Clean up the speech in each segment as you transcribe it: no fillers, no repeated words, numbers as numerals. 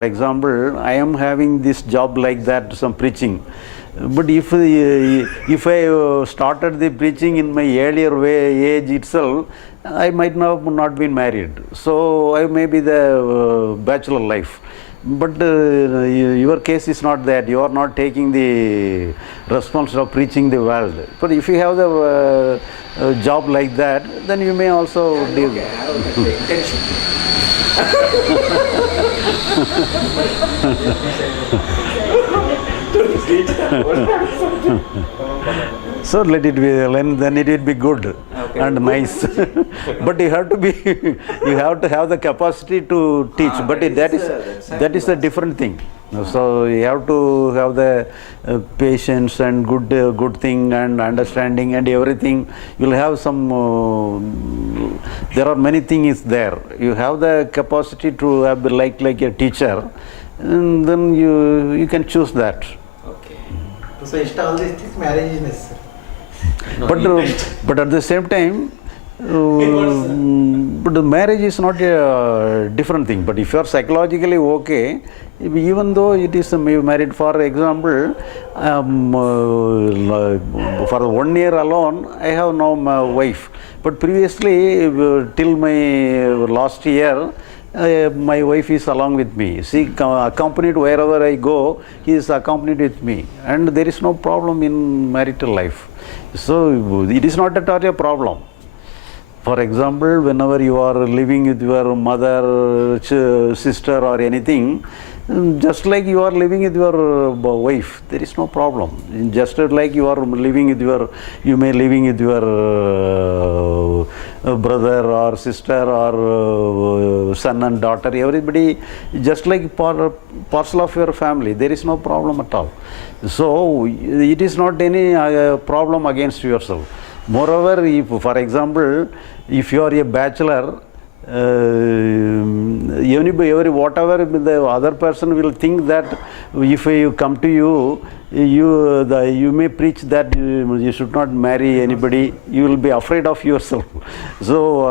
For example, I am having this job like that, some preaching. But if I started the preaching in my earlier age itself, I might not been married. So I may be the bachelor life. But your case is not that. You are not taking the responsibility of preaching the world. But if you have the job like that, then you may also deal. Okay, I have the intention. So let it be, then it will be good and nice. But you have to be, you have to have the capacity to teach. But that is a different thing. So you have to have the patience and good thing and understanding and everything. You'll have some. There are many things there. You have the capacity to have like a teacher, and then you can choose that. Okay. So, instead all these things, marriage is necessary. But at the same time, but the marriage is not a different thing. But if you are psychologically okay, even though it is married, for example, for 1 year alone, I have now my wife. But previously, till my last year, my wife is along with me. She accompanied wherever I go, he is accompanied with me. And there is no problem in marital life. So it is not at all a problem. For example, whenever you are living with your mother, sister or anything, just like you are living with your wife, there is no problem. Just like you are living with you may living with your brother or sister or son and daughter, everybody, just like parcel of your family, there is no problem at all. So it is not any problem against yourself. Moreover, if, for example, if you are a bachelor, whatever the other person will think that if you come to you, you may preach that you should not marry anybody. You will be afraid of yourself. So,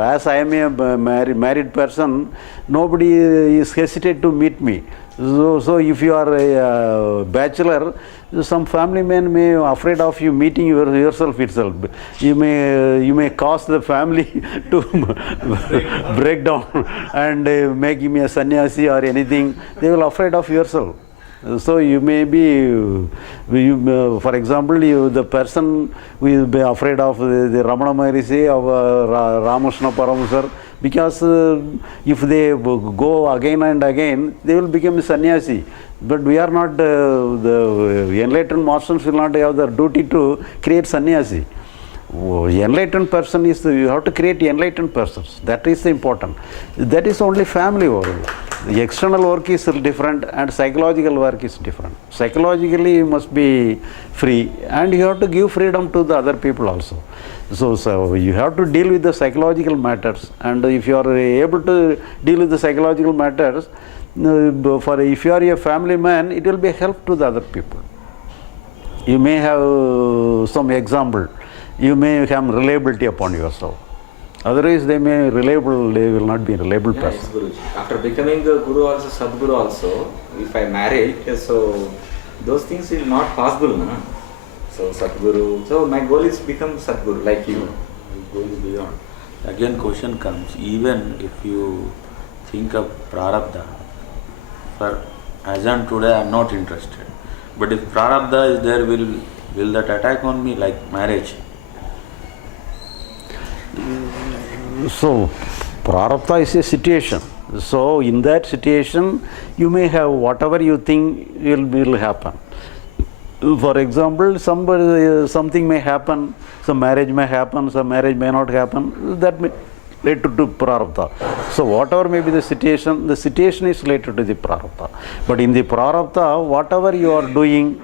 as I am a married person, nobody is hesitate to meet me. So if you are a bachelor, some family men may be afraid of you meeting yourself itself. You may cause the family to break down and make him a sannyasi or anything. They will afraid of yourself. So you may be, for example, the person who will be afraid of the Ramana Maharishi or Ramakrishna Paramahamsa, because if they go again and again, they will become a sannyasi. But we are not, the enlightened masters will not have the duty to create sannyasi. Enlightened person is, you have to create enlightened persons. That is important. That is only family work. The external work is different and psychological work is different. Psychologically you must be free and you have to give freedom to the other people also. So you have to deal with the psychological matters, and if you are able to deal with the psychological matters, if you are a family man, it will be a help to the other people. You may have some example. You may have reliability upon yourself. Otherwise, they will not be a reliable person. Yes, Guruji. After becoming the Guru also, Sadguru also, if I marry, so those things is not possible, na? So Sadguru, so my goal is become Sadguru like you. Going beyond. Again question comes, even if you think of prarabdha, for as on today I am not interested. But if prarabdha is there, will that attack on me like marriage? So, prarabdha is a situation. So, in that situation, you may have whatever you think will happen. For example, something may happen, some marriage may happen, some marriage may not happen. That may related to prarabdha. So, whatever may be the situation is related to the prarabdha. But in the prarabdha, whatever you are doing,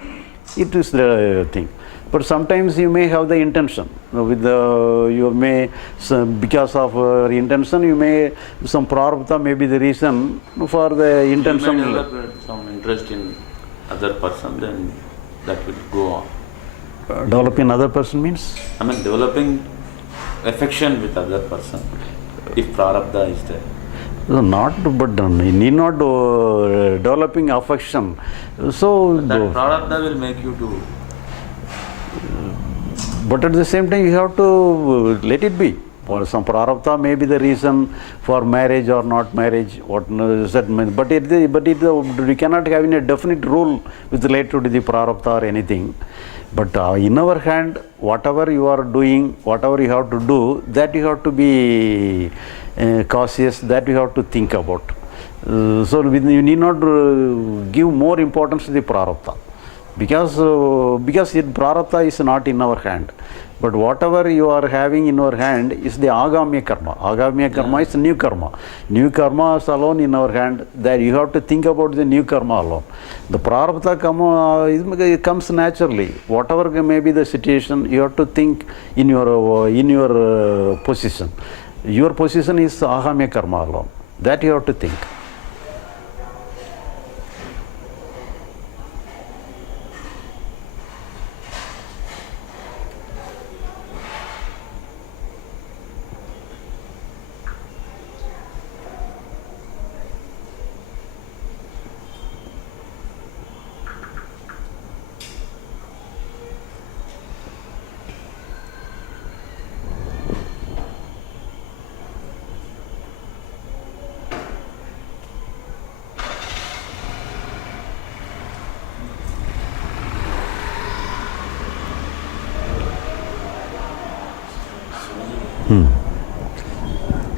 it is the thing. But sometimes you may have the intention with because of intention, you may, some prarabdha may be the reason for the intention. You may develop some interest in other person, then that will go on. Developing another person means? I mean, developing affection with other person, if prarabdha is there. Not, but you need not developing affection. So, That prarabdha will make you to. but at the same time, you have to let it be. For some prarabdha may be the reason for marriage or not marriage. What does that mean? But we cannot have a definite rule with related to the prarabdha or anything. But in our hand, whatever you are doing, whatever you have to do, that you have to be cautious, that you have to think about. So you need not give more importance to the prarabdha, because prarabdha is not in our hand. But whatever you are having in your hand is the agamya karma. Agamya karma is new karma. New karma is alone in our hand. That you have to think about the new karma alone. The prarabdha karma it comes naturally. Whatever may be the situation, you have to think in your position. Your position is agamya karma alone. That you have to think.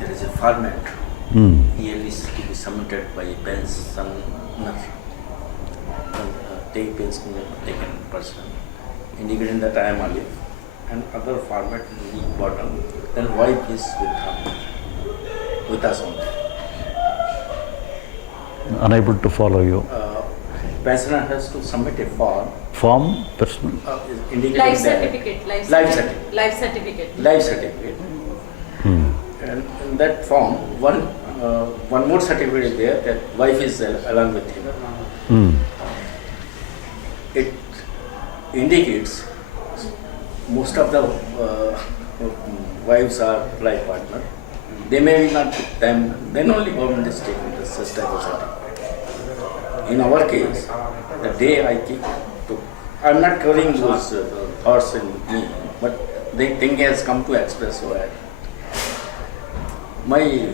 There is a format yearly to be submitted by Ben's son, take Ben's taken person, indicating that I am Alif, and other format in the bottom, then wife is with us only. Unable to follow you. Pensioner has to submit a form. Form, personal. Indicating Life that certificate. Life certificate. And in that form, one more certificate is there that wife is along with him. It indicates most of the wives are life partner. They may not put them, then only government is taking such type of certificate. In our case, the day I took, I'm not carrying those thoughts in me, but the thing has come to express. So my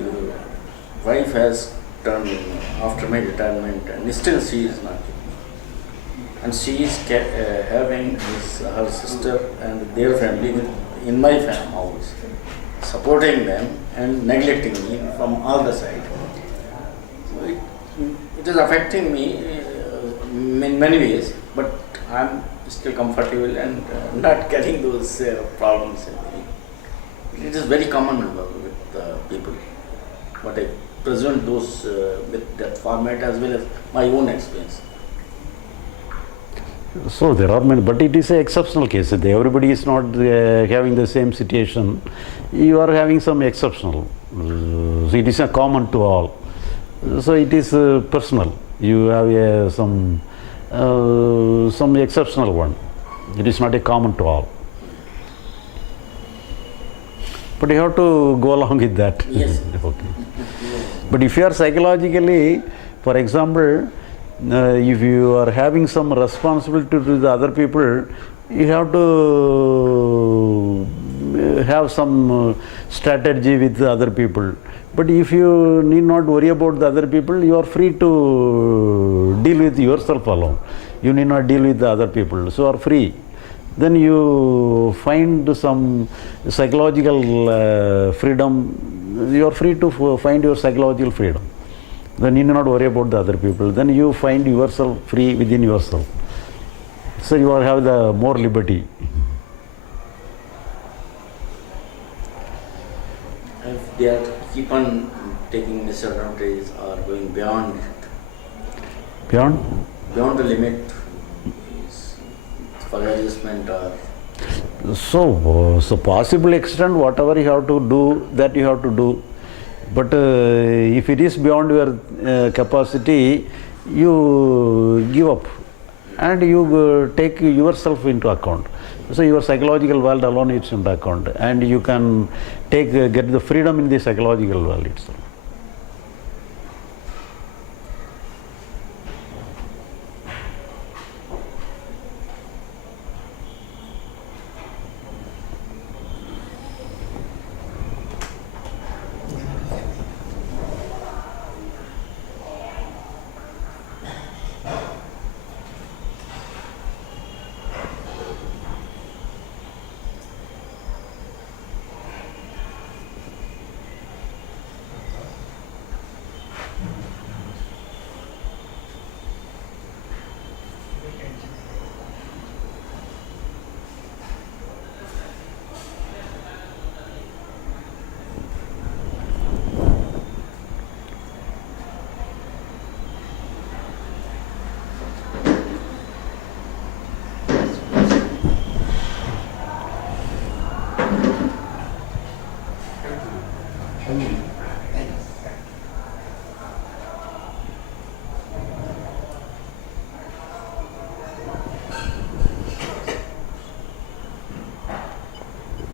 wife has turned after my retirement, and still she is not. And she is having her sister and their family in my house, supporting them and neglecting me from all the sides. So it is affecting me in many ways, but I am still comfortable and not getting those problems. It is very common with people, but I present those with that format as well as my own experience. So there are many, but it is an exceptional case. Everybody is not having the same situation. You are having some exceptional. So it is a common to all. So it is personal. You have some exceptional one. It is not a common to all. But you have to go along with that. Yes. Okay. But if you are psychologically, for example, if you are having some responsibility to the other people, you have to have some strategy with the other people. But if you need not worry about the other people, you are free to deal with yourself alone. You need not deal with the other people. So you are free. Then you find some psychological freedom. You are free to find your psychological freedom. Then you need not worry about the other people. Then you find yourself free within yourself. So you will have the more liberty. If they are keep on taking disadvantage or going beyond the limit for adjustment or so possible extent, whatever you have to do, that you have to do. But if it is beyond your capacity, you give up and you take yourself into account. So your psychological world alone is into account, and you can get the freedom in the psychological world itself.